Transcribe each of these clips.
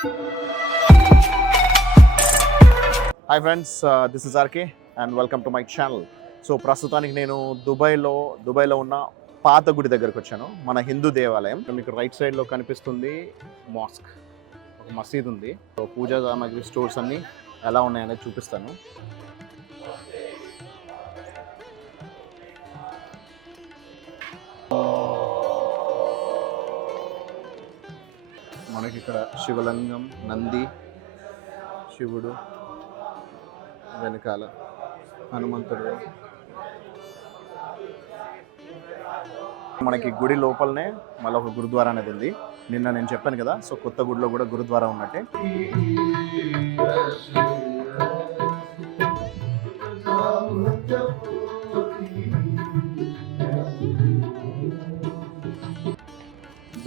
Hi friends, this is RK and welcome to my channel. So ప్రస్తుతానికి నేను దుబాయ్లో ఉన్న పాత గుడి దగ్గరకు వచ్చాను. మన హిందూ దేవాలయం. మీకు రైట్ సైడ్లో కనిపిస్తుంది మాస్క్, ఒక మసీద్ ఉంది. సో పూజా సామాగ్రి స్టోర్స్ అన్నీ ఎలా ఉన్నాయనేది చూపిస్తాను. మనకి ఇక్కడ శివలింగం, నంది, శివుడు, వెనకాల హనుమంతుడు. మనకి గుడి లోపలనే మళ్ళీ ఒక గురుద్వారా అనేది ఉంది. నిన్న నేను చెప్పాను కదా, సో కొత్త గుడిలో కూడా గురుద్వారా ఉన్నట్టే.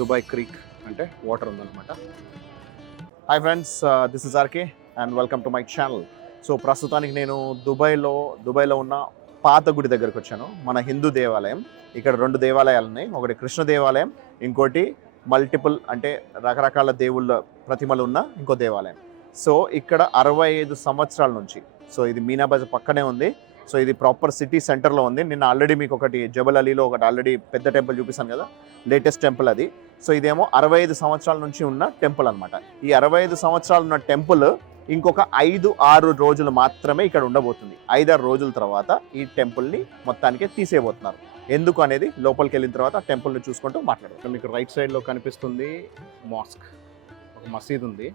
దుబాయ్ క్రీక్ అంటే వాటర్ ఉందన్నమాట. Hi friends, this is RK and welcome to my channel. So ప్రస్తుతానికి నేను దుబాయ్లో ఉన్న పాత గుడి దగ్గరకు వచ్చాను. మన హిందూ దేవాలయం. ఇక్కడ 2 దేవాలయాలు ఉన్నాయి. ఒకటి కృష్ణ దేవాలయం, ఇంకోటి మల్టిపుల్ అంటే రకరకాల దేవుళ్ళ ప్రతిమలు ఉన్న ఇంకో దేవాలయం. సో ఇక్కడ 65 సంవత్సరాల నుంచి, సో ఇది మీనా బజార్ పక్కనే ఉంది. సో ఇది ప్రాపర్ సిటీ సెంటర్లో ఉంది. నిన్న ఆల్రెడీ మీకు ఒకటి జబల్ అలీలో ఒకటి ఆల్రెడీ పెద్ద టెంపుల్ చూపిస్తాను కదా, లేటెస్ట్ టెంపుల్ అది. సో ఇదేమో 65 సంవత్సరాల నుంచి ఉన్న టెంపుల్ అనమాట. ఈ 65 సంవత్సరాలు ఉన్న టెంపుల్ ఇంకొక 5-6 రోజులు మాత్రమే ఇక్కడ ఉండబోతుంది. 5-6 రోజుల తర్వాత ఈ టెంపుల్ని మొత్తానికి తీసేయబోతున్నారు. ఎందుకు అనేది లోపలికి వెళ్ళిన తర్వాత ఆ టెంపుల్ని చూసుకుంటూ మాట్లాడతాం. మీకు రైట్ సైడ్లో కనిపిస్తుంది మాస్క్, ఒక మసీద్ ఉంది.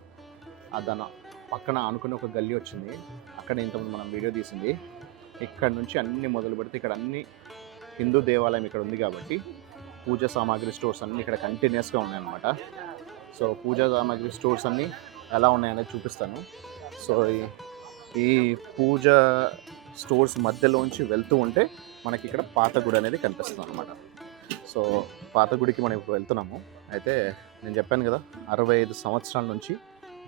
దాని పక్కన ఆనుకుని ఒక గల్లీ వచ్చింది. అక్కడ ఇంతకుముందు మనం వీడియో తీసింది. ఇక్కడ నుంచి అన్ని మొదలు పెడితే ఇక్కడ అన్ని హిందూ దేవాలయం ఇక్కడ ఉంది కాబట్టి పూజా సామాగ్రి స్టోర్స్ అన్నీ ఇక్కడ కంటిన్యూస్గా ఉన్నాయన్నమాట. సో పూజా సామాగ్రి స్టోర్స్ అన్నీ ఎలా ఉన్నాయనేది చూపిస్తాను. సో ఈ పూజా స్టోర్స్ మధ్యలోంచి వెళ్తూ ఉంటే మనకి ఇక్కడ పాత గుడి అనేది కనిపిస్తుంది అనమాట. సో పాత గుడికి మనం ఇప్పుడు వెళ్తున్నాము. అయితే నేను చెప్పాను కదా, 65 సంవత్సరాల నుంచి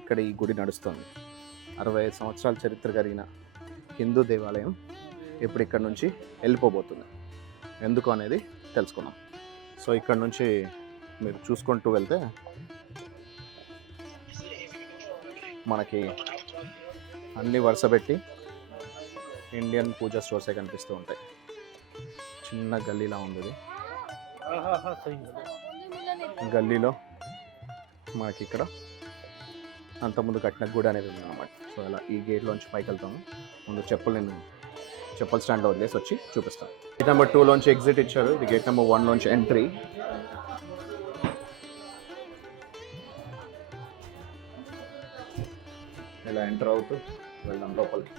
ఇక్కడ ఈ గుడి నడుస్తుంది. 65 సంవత్సరాల చరిత్ర కలిగిన హిందూ దేవాలయం ఇప్పుడు ఇక్కడ నుంచి వెళ్ళిపోబోతుంది. ఎందుకు అనేది తెలుసుకున్నాం. సో ఇక్కడ నుంచి మీరు చూసుకుంటూ వెళ్తే మనకి అన్ని వరుస పెట్టి ఇండియన్ పూజా స్టోర్సే కనిపిస్తూ ఉంటాయి. చిన్న గల్లీలా ఉంది. గల్లీలో మనకి ఇక్కడ అంతకుముందు కట్టిన గుడి అనేది ఉంది అన్నమాట. సో అలా ఈ గేట్లోంచి పైకి వెళ్తాము. ముందు చెప్పుల స్టాండ్లో వదిలేసి వచ్చి చూపిస్తాను. గేట్ నెంబర్ 2లోంచి ఎగ్జిట్ ఇచ్చారు. ఇది గేట్ నెంబర్ 1లోంచి ఎంట్రీ. ఇలా ఎంటర్ అవుతూ వెళ్దాం లోపలికి.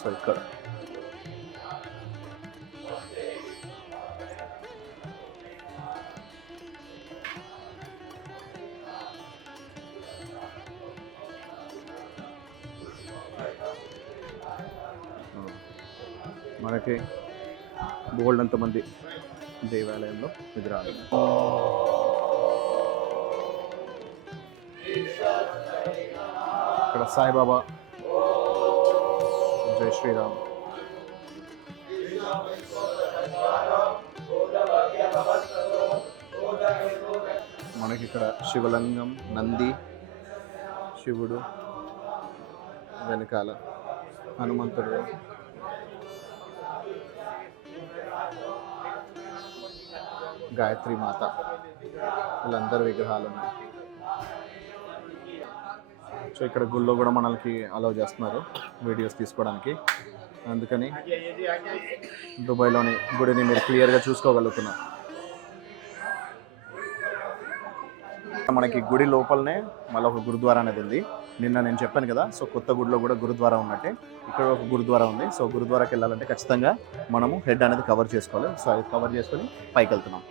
సో ఇక్కడ మనకి బోల్డ్ అంతమంది దేవాలయంలో విగ్రహాలు. ఇక్కడ సాయిబాబా, జై శ్రీరామ్. మనకి ఇక్కడ శివలింగం, నంది, శివుడు, వెనకాల హనుమంతుడు, గాయత్రి మాత, వీళ్ళందరూ విగ్రహాలు ఉన్నాయి. సో ఇక్కడ గుళ్ళో కూడా మనకి అలౌ చేస్తున్నారు వీడియోస్ తీసుకోవడానికి. అందుకని దుబాయ్లోని గుడిని మీరు క్లియర్గా చూసుకోగలుగుతున్నారు. మనకి గుడి లోపలనే మళ్ళీ ఒక గురుద్వారా అనేది ఉంది. నిన్న నేను చెప్పాను కదా, సో కొత్త గుడిలో కూడా గురుద్వారా ఉన్నట్టే ఇక్కడ ఒక గురుద్వారా ఉంది. సో గురుద్వారాకి వెళ్ళాలంటే ఖచ్చితంగా మనము హెడ్ అనేది కవర్ చేసుకోవాలి. సో అది కవర్ చేసుకొని పైకి వెళ్తున్నాం.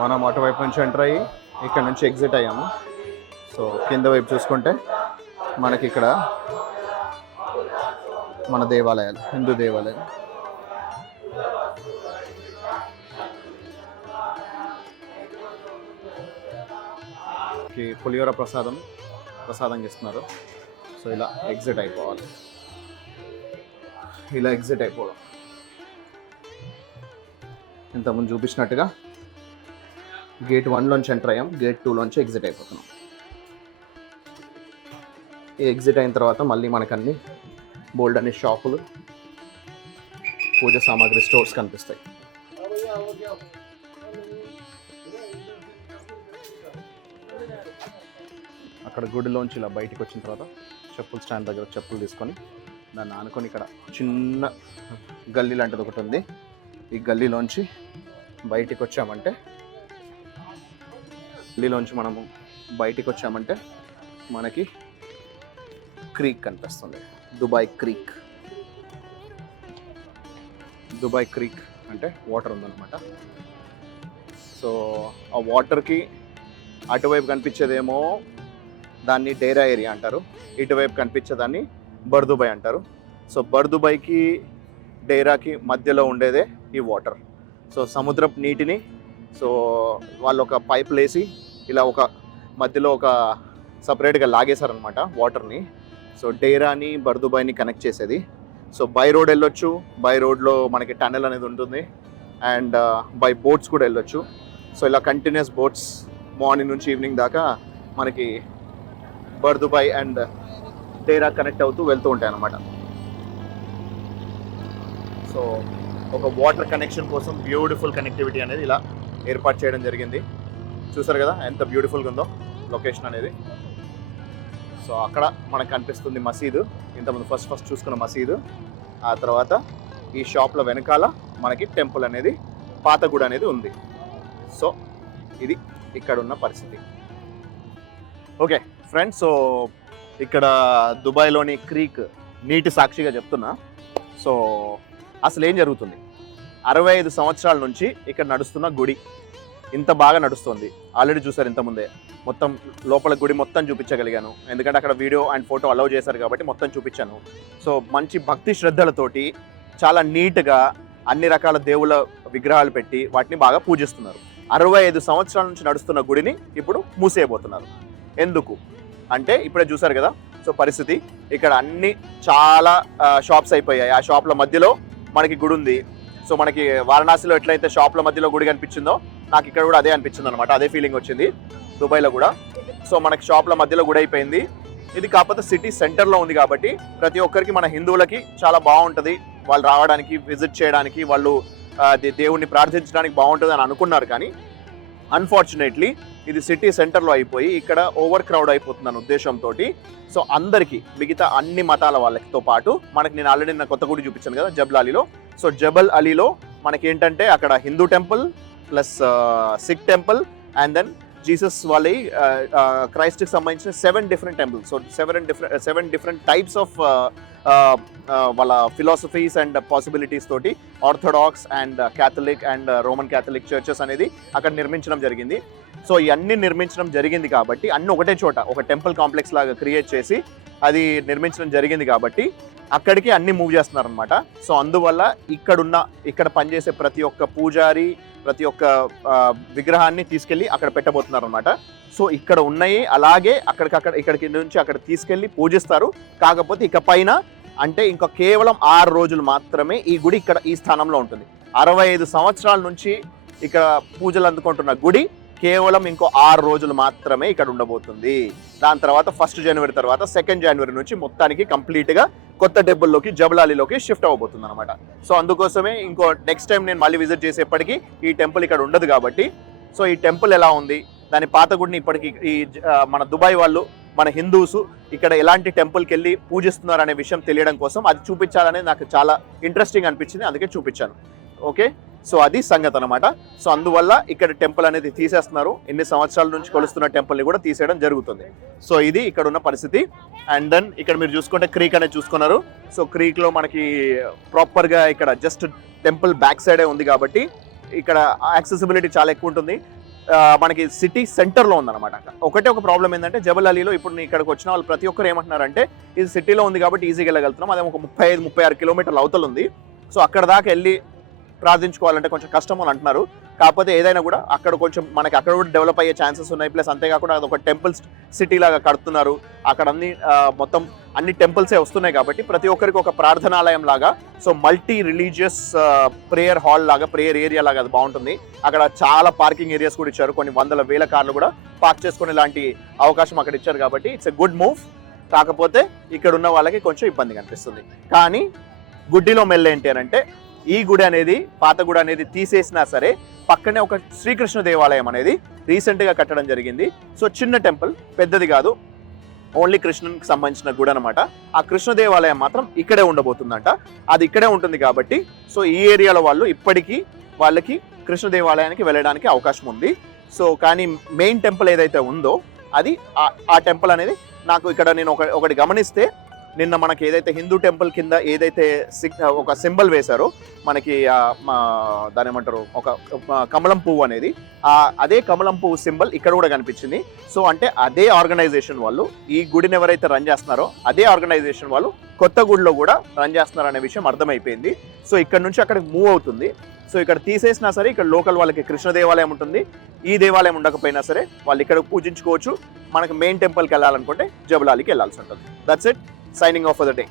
మనం అటువైపు నుంచి ఎంటర్ అయ్యి ఇక్కడ నుంచి ఎగ్జిట్ అయ్యాము. సో కింద వైపు చూసుకుంటే మనకి ఇక్కడ మన దేవాలయాలు, హిందూ దేవాలయాలు. పులిహోర ప్రసాదం ఇస్తున్నారు. సో ఇలా ఎగ్జిట్ అయిపోవాలి, ఇలా ఎగ్జిట్ అయిపోవడం. ఇంతకుముందు చూపించినట్టుగా గేట్ 1లోంచి ఎంటర్ అయ్యాం, గేట్ 2లోంచి ఎగ్జిట్ అయిపోతున్నాం. ఈ ఎగ్జిట్ అయిన తర్వాత మళ్ళీ మనకు అన్ని బోల్డ్ అనే షాపులు, పూజ సామాగ్రి స్టోర్స్ కనిపిస్తాయి. అక్కడ గుడిలోంచి ఇలా బయటికి వచ్చిన తర్వాత చెప్పుల స్టాండ్ దగ్గర చెప్పులు తీసుకొని దాన్ని ఆనుకొని ఇక్కడ చిన్న గల్లీ లాంటిది ఒకటి ఉంది. ఈ గల్లీలోంచి బయటికి వచ్చామంటే మనము బయటికి వచ్చామంటే మనకి క్రీక్ కనిపిస్తుంది, దుబాయ్ క్రీక్. దుబాయ్ క్రీక్ అంటే వాటర్ ఉందన్నమాట. సో ఆ వాటర్కి అటువైపు కనిపించేదేమో దాన్ని డేరా ఏరియా అంటారు, ఇటువైపు కనిపించేదాన్ని బర్దుబాయ్ అంటారు. సో బర్దుబాయ్కి డేరాకి మధ్యలో ఉండేదే ఈ వాటర్. సో సముద్రపు నీటిని సో వాళ్ళు ఒక పైప్ వేసి ఇలా ఒక మధ్యలో ఒక సపరేట్గా లాగేశారనమాట వాటర్ని. సో డేరాని బర్దుబాయ్ని కనెక్ట్ చేసేది. సో బై రోడ్ వెళ్ళొచ్చు, బై రోడ్లో మనకి టనెల్ అనేది ఉంటుంది, అండ్ బై బోట్స్ కూడా వెళ్ళొచ్చు. సో ఇలా కంటిన్యూస్ బోట్స్ మార్నింగ్ నుంచి ఈవినింగ్ దాకా మనకి బర్దుబాయ్ అండ్ డేరా కనెక్ట్ అవుతూ వెళ్తూ ఉంటాయి అన్నమాట. సో ఒక వాటర్ కనెక్షన్ కోసం బ్యూటిఫుల్ కనెక్టివిటీ అనేది ఇలా ఏర్పాటు చేయడం జరిగింది. చూసారు కదా ఎంత బ్యూటిఫుల్గా ఉందో లొకేషన్ అనేది. సో అక్కడ మనకు కనిపిస్తుంది మసీదు, ఇంతకుముందు ఫస్ట్ చూసుకున్న మసీదు. ఆ తర్వాత ఈ షాప్ల వెనకాల మనకి టెంపుల్ అనేది, పాత గుడి అనేది ఉంది. సో ఇది ఇక్కడ ఉన్న పరిస్థితి. ఓకే ఫ్రెండ్స్, సో ఇక్కడ దుబాయ్లోని క్రీక్ నీటి సాక్షిగా చెప్తున్నా. సో అసలు ఏం జరుగుతుంది, 65 సంవత్సరాల నుంచి ఇక్కడ నడుస్తున్న గుడి ఇంత బాగా నడుస్తుంది. ఆల్రెడీ చూసారు ఇంతకుముందే, మొత్తం లోపల గుడి మొత్తం చూపించగలిగాను, ఎందుకంటే అక్కడ వీడియో అండ్ ఫోటో అలౌ చేశారు కాబట్టి మొత్తం చూపించాను. సో మంచి భక్తి శ్రద్ధలతోటి చాలా నీట్గా అన్ని రకాల దేవుళ్ళ విగ్రహాలు పెట్టి వాటిని బాగా పూజిస్తున్నారు. 65 సంవత్సరాల నుంచి నడుస్తున్న గుడిని ఇప్పుడు మూసేయబోతున్నారు. ఎందుకు అంటే ఇప్పుడే చూసారు కదా. సో పరిస్థితి ఇక్కడ అన్ని చాలా షాప్స్ అయిపోయాయి. ఆ షాప్ల మధ్యలో మనకి గుడి ఉంది. సో మనకి వారణాసిలో ఎట్లయితే షాప్ల మధ్యలో గుడి కనిపించిందో నాకు ఇక్కడ కూడా అదే అనిపించింది అనమాట. అదే ఫీలింగ్ వచ్చింది దుబాయ్లో కూడా. సో మనకి షాప్ల మధ్యలో గుడి అయిపోయింది. ఇది కాకపోతే సిటీ సెంటర్లో ఉంది కాబట్టి ప్రతి ఒక్కరికి, మన హిందువులకి చాలా బాగుంటుంది, వాళ్ళు రావడానికి, విజిట్ చేయడానికి, వాళ్ళు దేవుణ్ణి ప్రార్థించడానికి బాగుంటుంది అని అనుకున్నారు. కానీ అన్ఫార్చునేట్లీ ఇది సిటీ సెంటర్లో అయిపోయి ఇక్కడ ఓవర్ క్రౌడ్ అయిపోతుందని ఉద్దేశంతో సో అందరికీ, మిగతా అన్ని మతాల వాళ్ళతో పాటు మనకి, నేను ఆల్రెడీ నా కొత్త గుడి చూపించాను కదా జబల్ అలీలో. సో జబల్ అలీలో మనకి ఏంటంటే అక్కడ Hindu temple plus Sikh temple and then Jesus వాళ్ళ క్రైస్ట్కి సంబంధించిన 7 different temples. So 7 different types of వాళ్ళ ఫిలాసఫీస్ అండ్ పాసిబిలిటీస్ తోటి Orthodox and Catholic and Roman Catholic churches అనేది అక్కడ నిర్మించడం జరిగింది. సో ఇవన్నీ నిర్మించడం జరిగింది కాబట్టి అన్నీ ఒకటే చోట ఒక టెంపుల్ కాంప్లెక్స్ లాగా క్రియేట్ చేసి అది నిర్మించడం జరిగింది కాబట్టి అక్కడికి అన్ని మూవ్ చేస్తున్నారనమాట. సో అందువల్ల ఇక్కడ పనిచేసే ప్రతి ఒక్క పూజారి, ప్రతి ఒక్క విగ్రహాన్ని తీసుకెళ్ళి అక్కడ పెట్టబోతున్నారు అనమాట. సో ఇక్కడ ఉన్నాయి అలాగే ఇక్కడికి నుంచి అక్కడ తీసుకెళ్ళి పూజిస్తారు. కాకపోతే ఇక పైన అంటే ఇంకా కేవలం 6 రోజులు మాత్రమే ఈ గుడి ఇక్కడ ఈ స్థానంలో ఉంటుంది. 65 సంవత్సరాల నుంచి ఇక్కడ పూజలు అందుకుంటున్న గుడి కేవలం ఇంకో 6 రోజులు మాత్రమే ఇక్కడ ఉండబోతుంది. దాని తర్వాత 1 జనవరి తర్వాత 2 జనవరి నుంచి మొత్తానికి కంప్లీట్గా కొత్త టెంపుల్లోకి, జబల్ అలీలోకి షిఫ్ట్ అవబోతుంది అనమాట. సో అందుకోసమే ఇంకో నెక్స్ట్ టైం నేను మళ్ళీ విజిట్ చేసేప్పటికీ ఈ టెంపుల్ ఇక్కడ ఉండదు కాబట్టి, సో ఈ టెంపుల్ ఎలా ఉంది, దాని పాత గుడిని ఇప్పటికీ ఈ మన దుబాయ్ వాళ్ళు, మన హిందూస్ ఇక్కడ ఎలాంటి టెంపుల్కి వెళ్ళి పూజిస్తున్నారు అనే విషయం తెలియడం కోసం అది చూపించాలనేది నాకు చాలా ఇంట్రెస్టింగ్ అనిపించింది, అందుకే చూపించాను. ఓకే, సో అది సంగతి అనమాట. సో అందువల్ల ఇక్కడ టెంపుల్ అనేది తీసేస్తున్నారు. ఎన్ని సంవత్సరాల నుంచి కొలుస్తున్న టెంపుల్ని కూడా తీసేయడం జరుగుతుంది. సో ఇది ఇక్కడ ఉన్న పరిస్థితి. అండ్ దెన్ ఇక్కడ మీరు చూసుకుంటే క్రీక్ అనేది చూసుకున్నారు. సో క్రీక్లో మనకి ప్రాపర్గా ఇక్కడ జస్ట్ టెంపుల్ బ్యాక్ సైడే ఉంది కాబట్టి ఇక్కడ యాక్సెసిబిలిటీ చాలా ఎక్కువ ఉంటుంది. మనకి సిటీ సెంటర్లో ఉందన్నమాట. ఒకటే ఒక ప్రాబ్లం ఏంటంటే జబల్ అలీలో ఇప్పుడు నేను ఇక్కడికి వచ్చిన వాళ్ళు ప్రతి ఒక్కరు ఏమంటున్నారంటే ఇది సిటీలో ఉంది కాబట్టి ఈజీగా వెళ్ళగలుగుతున్నాం, అదే ఒక 35-36 కిలోమీటర్ల అవతల ఉంది, సో అక్కడ దాకా వెళ్ళి ప్రార్థించుకోవాలంటే కొంచెం కష్టం అని అంటున్నారు. కాకపోతే ఏదైనా కూడా అక్కడ కొంచెం మనకి అక్కడ కూడా డెవలప్ అయ్యే ఛాన్సెస్ ఉన్నాయి. ప్లస్ అంతేకాకుండా అది ఒక టెంపుల్ సిటీ లాగా కడుతున్నారు, అక్కడ మొత్తం అన్ని టెంపుల్సే వస్తున్నాయి కాబట్టి ప్రతి ఒక్కరికి ఒక ప్రార్థనాలయం లాగా, so multi religious prayer hall లాగా, ప్రేయర్ ఏరియా లాగా అది బాగుంటుంది. అక్కడ చాలా పార్కింగ్ ఏరియాస్ కూడా ఇచ్చారు, కొన్ని వందల వేల కార్లు కూడా పార్క్ చేసుకునే లాంటి అవకాశం అక్కడ ఇచ్చారు కాబట్టి ఇట్స్ ఎ గుడ్ మూవ్. కాకపోతే ఇక్కడ ఉన్న వాళ్ళకి కొంచెం ఇబ్బంది కనిపిస్తుంది. కానీ గుడ్డిలో మెల్ల ఏంటి అని అంటే ఈ గుడి అనేది, పాత గుడి అనేది తీసేసినా సరే పక్కనే ఒక శ్రీకృష్ణ దేవాలయం అనేది రీసెంట్గా కట్టడం జరిగింది. సో చిన్న టెంపుల్, పెద్దది కాదు, ఓన్లీ కృష్ణునికి సంబంధించిన గుడి అనమాట. ఆ కృష్ణ దేవాలయం మాత్రం ఇక్కడే ఉండబోతుందంట. అది ఇక్కడే ఉంటుంది కాబట్టి సో ఈ ఏరియాలో వాళ్ళు ఇప్పటికీ వాళ్ళకి కృష్ణ దేవాలయానికి వెళ్ళడానికి అవకాశం ఉంది. సో కానీ మెయిన్ టెంపుల్ ఏదైతే ఉందో అది ఆ టెంపుల్ అనేది నాకు ఇక్కడ నేను ఒకటి గమనిస్తే, నిన్న మనకి ఏదైతే హిందూ టెంపుల్ కింద ఏదైతే ఒక సింబల్ వేశారో మనకి దాని ఏమంటారు ఒక కమలం పువ్వు అనేది, అదే కమలం పువ్వు సింబల్ ఇక్కడ కూడా కనిపించింది. సో అంటే అదే ఆర్గనైజేషన్ వాళ్ళు ఈ గుడిని ఎవరైతే రన్ చేస్తున్నారో అదే ఆర్గనైజేషన్ వాళ్ళు కొత్త గుడిలో కూడా రన్ చేస్తున్నారు అనే విషయం అర్థమైపోయింది. సో ఇక్కడ నుంచి అక్కడికి మూవ్ అవుతుంది. సో ఇక్కడ తీసేసినా సరే ఇక్కడ లోకల్ వాళ్ళకి కృష్ణ దేవాలయం ఉంటుంది, ఈ దేవాలయం ఉండకపోయినా సరే వాళ్ళు ఇక్కడ పూజించుకోవచ్చు. మనకు మెయిన్ టెంపుల్కి వెళ్ళాలనుకుంటే జబల్ అలీకి వెళ్ళాల్సి ఉంటుంది. That's it. Signing off for the day.